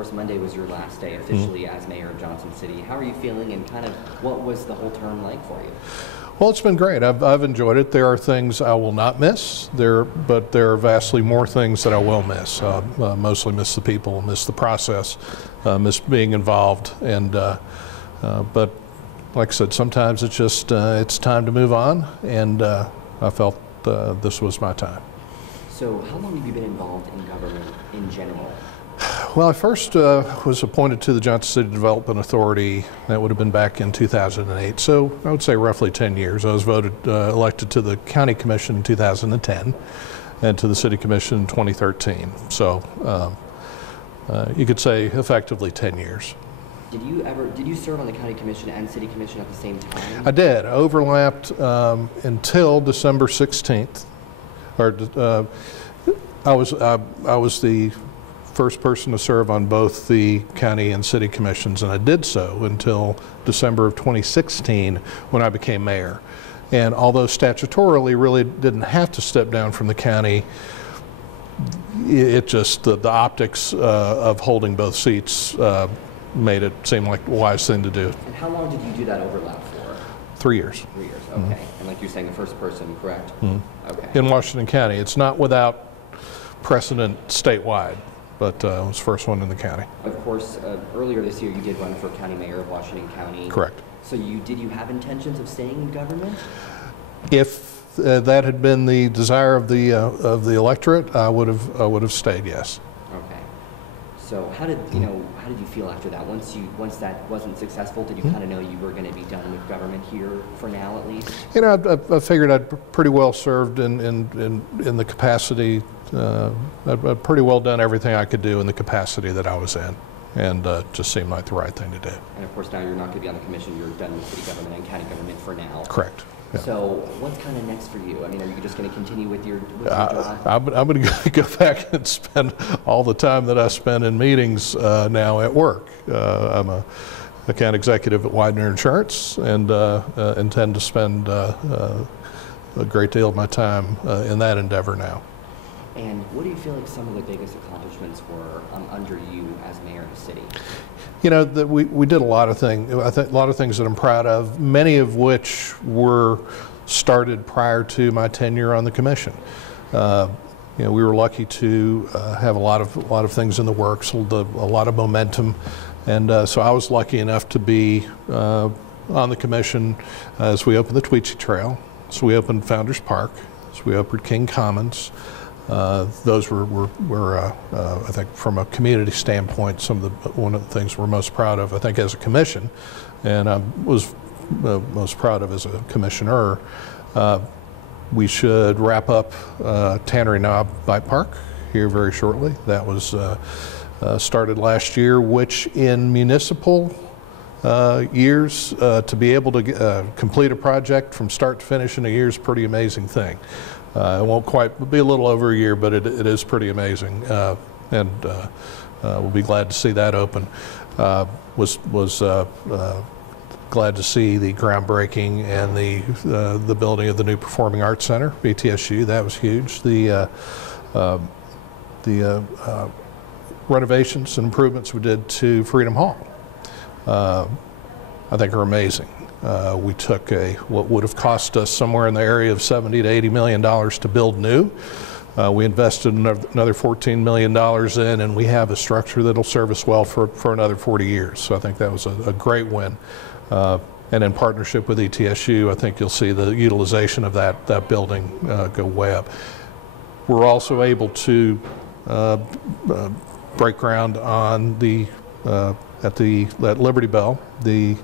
course, Monday was your last day officially as mayor of Johnson City. How are you feeling, and kind of what was the whole term like for you? Well, it's been great. I've enjoyed it. There are things I will not miss, but there are vastly more things that I will miss. Mostly miss the people, miss the process, miss being involved, and but like I said, sometimes it's just it's time to move on, and I felt this was my time. So how long have you been involved in government in general? Well, I first was appointed to the Johnson City Development Authority. That would have been back in 2008. So I would say roughly 10 years. I was elected to the County Commission in 2010 and to the City Commission in 2013. So you could say effectively 10 years. Did you serve on the County Commission and City Commission at the same time? I did. I overlapped until December 16th. I was the first person to serve on both the county and city commissions, and I did so until December of 2016 when I became mayor. And although statutorily really didn't have to step down from the county, it just the optics of holding both seats made it seem like a wise thing to do. And how long did you do that overlap for? 3 years. 3 years, okay. And like you're saying, the first person, correct? Okay. In Washington County. It's not without precedent statewide, but I was the first one in the county. Of course, earlier this year you did run for county mayor of Washington County. Correct. So did you have intentions of staying in government? If that had been the desire of the electorate, I would have stayed. Yes. Okay. So how did you feel after that? Once that wasn't successful, did you kind of know you were going to be done with government here for now, at least? You know, I figured I'd pretty well served in the capacity. I'd pretty well done everything I could do in the capacity that I was in, and just seemed like the right thing to do. And of course, now you're not going to be on the commission. You're done with city government and county government for now. Correct. Yeah. So what's kind of next for you? I mean, are you just going to continue with your job? I'm going to go back and spend all the time that I spend in meetings now at work. I'm a account executive at Widener Insurance, and intend to spend a great deal of my time in that endeavor now. And what do you feel like some of the biggest accomplishments were under you as mayor of the city? You know, we did a lot of things. I think a lot of things that I'm proud of, many of which were started prior to my tenure on the commission. You know, we were lucky to have a lot of things in the works, a lot of momentum, and so I was lucky enough to be on the commission as we opened the Tweetsie Trail, as we opened Founders Park, as we opened King Commons. Those were I think, from a community standpoint, one of the things we're most proud of, I think, as a commission, and I was most proud of as a commissioner. We should wrap up Tannery Knob Bike Park here very shortly. That was started last year, which in municipal years, to be able to complete a project from start to finish in a year is a pretty amazing thing. It won't quite be a little over a year, but it is pretty amazing, and we'll be glad to see that open. Was glad to see the groundbreaking and the building of the new Performing Arts Center, BTSU. That was huge. The renovations and improvements we did to Freedom Hall, I think, are amazing. We took what would have cost us somewhere in the area of $70 to $80 million to build new. We invested another $14 million in, and we have a structure that'll serve us well for another 40 years. So I think that was a great win. And in partnership with ETSU, I think you'll see the utilization of that building go way up. We're also able to break ground on at Liberty Bell, the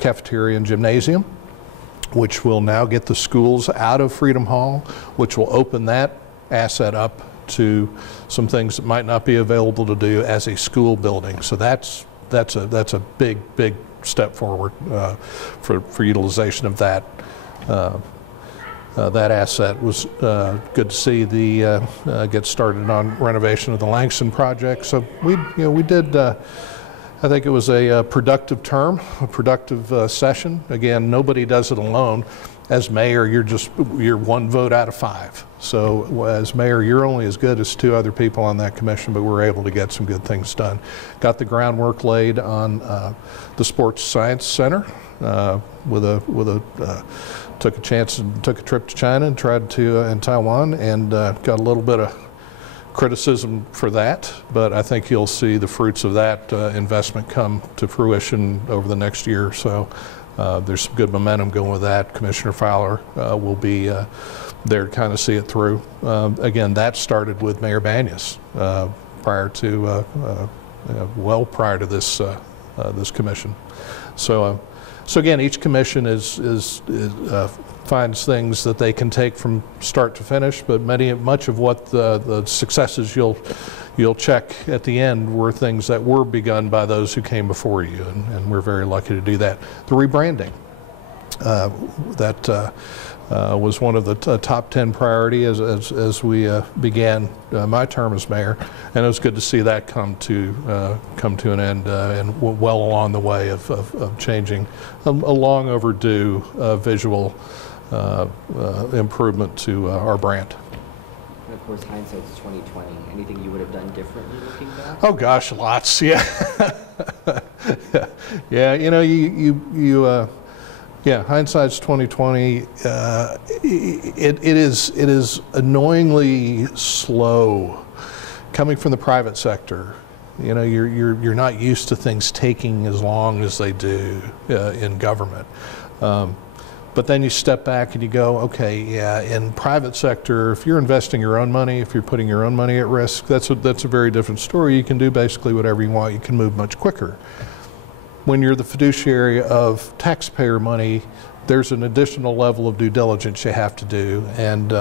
cafeteria and gymnasium, which will now get the schools out of Freedom Hall, which will open that asset up to some things that might not be available to do as a school building. So that's a big step forward for utilization of that. That asset was good to see the get started on renovation of the Langston project. So we did. I think it was a productive term, a productive session. Again, nobody does it alone. As mayor, you're one vote out of 5. So as mayor, you're only as good as 2 other people on that commission, but we're able to get some good things done. Got the groundwork laid on the Sports Science Center took a chance and took a trip to China and tried to in Taiwan, and got a little bit of criticism for that, but I think you'll see the fruits of that investment come to fruition over the next year or so. There's some good momentum going with that. Commissioner Fowler will be there to kind of see it through. Again, that started with Mayor Banyas prior to, well prior to this this commission. So again, each commission finds things that they can take from start to finish, but much of what the successes you'll check at the end were things that were begun by those who came before you, and we're very lucky to do that. The rebranding, that was one of the top 10 priority as we began my term as mayor, and it was good to see that come to an end and well along the way of changing a long overdue visual improvement to our brand. And of course, hindsight's 2020. Anything you would have done differently looking back? Oh gosh, lots. Yeah, yeah. You know, yeah. Hindsight's 2020. It is annoyingly slow coming from the private sector. You know, you're not used to things taking as long as they do in government. But then you step back and you go, okay, yeah, in private sector, if you're investing your own money, if you're putting your own money at risk, that's a very different story. You can do basically whatever you want. You can move much quicker. When you're the fiduciary of taxpayer money, there's an additional level of due diligence you have to do, and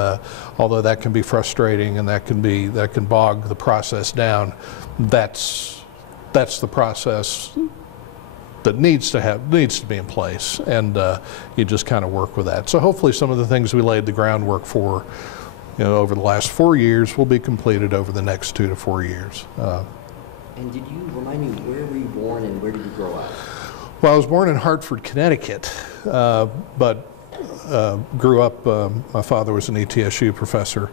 although that can be frustrating and that can bog the process down, that's the process that needs to be in place, and you just kind of work with that. So hopefully some of the things we laid the groundwork for, you know, over the last 4 years will be completed over the next 2 to 4 years. And did you remind me, where were you born and where did you grow up? Well, I was born in Hartford, Connecticut, but grew up. My father was an ETSU professor.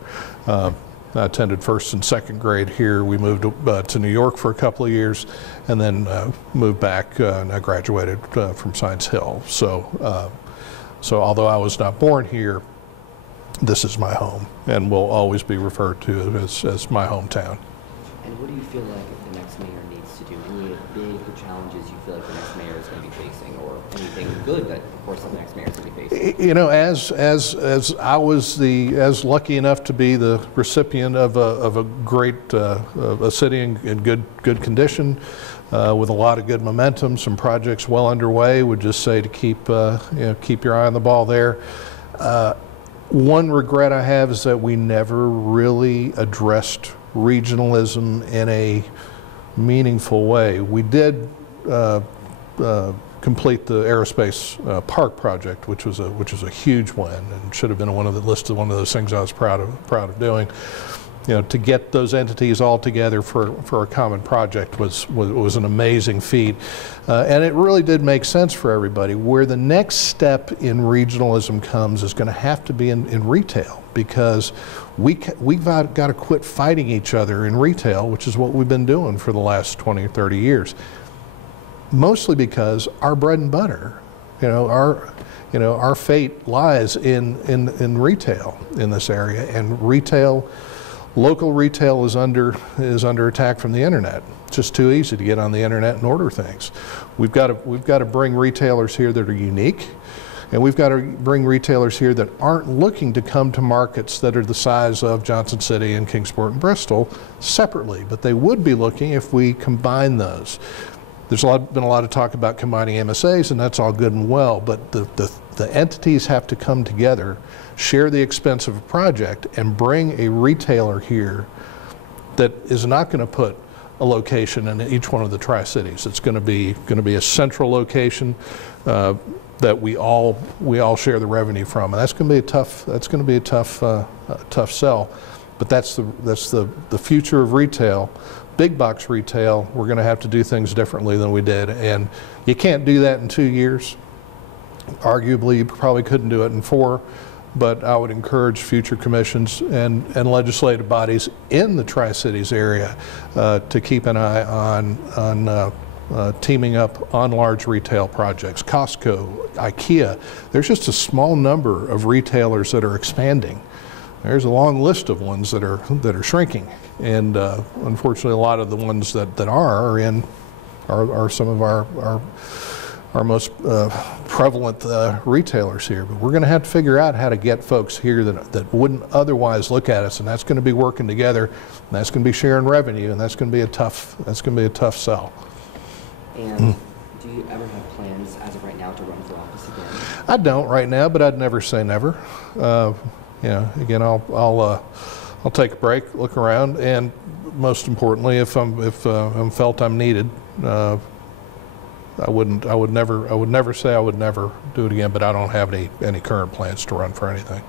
I attended first and second grade here. We moved to New York for a couple of years, and then moved back, and I graduated from Science Hill. So although I was not born here, this is my home, and will always be referred to as my hometown. And what do you feel like the next mayor needs to do? Any big challenges you feel like the next mayor is going to be facing, or anything good that, of course, the next mayor is going to be facing? You know, as I was lucky enough to be the recipient of a great a city in good condition, with a lot of good momentum, some projects well underway. Would just say to keep your eye on the ball there. One regret I have is that we never really addressed regionalism in a meaningful way. We did complete the aerospace park project, which was a huge win, and should have been one of those things I was proud of doing. You know, to get those entities all together for a common project was an amazing feat, and it really did make sense for everybody. Where the next step in regionalism comes is going to have to be in retail, because we've got to quit fighting each other in retail, which is what we've been doing for the last 20 or 30 years. Mostly because our bread and butter, our fate lies in retail in this area, and local retail is under attack from the internet. It's just too easy to get on the internet and order things. We've got to bring retailers here that are unique, and we've got to bring retailers here that aren't looking to come to markets that are the size of Johnson City and Kingsport and Bristol separately, but they would be looking if we combine those. There's been a lot of talk about combining MSAs, and that's all good and well, but the entities have to come together, share the expense of a project, and bring a retailer here that is not going to put a location in each one of the Tri-Cities. It's going to be a central location that we all share the revenue from, and that's going to be a tough sell. But that's the future of retail. Big box retail, we're going to have to do things differently than we did, and you can't do that in 2 years. Arguably, you probably couldn't do it in 4, but I would encourage future commissions and legislative bodies in the Tri-Cities area to keep an eye on teaming up on large retail projects. Costco, IKEA, there's just a small number of retailers that are expanding. There's a long list of ones that are shrinking, and unfortunately, a lot of the ones that are some of our most prevalent retailers here. But we're going to have to figure out how to get folks here that wouldn't otherwise look at us, and that's going to be working together, and that's going to be sharing revenue, and that's going to be a tough sell. And do you ever have plans, as of right now, to run for office again? I don't right now, but I'd never say never. Again, I'll take a break, look around, and most importantly, if I'm felt I'm needed, I would never say I would never do it again. But I don't have any current plans to run for anything.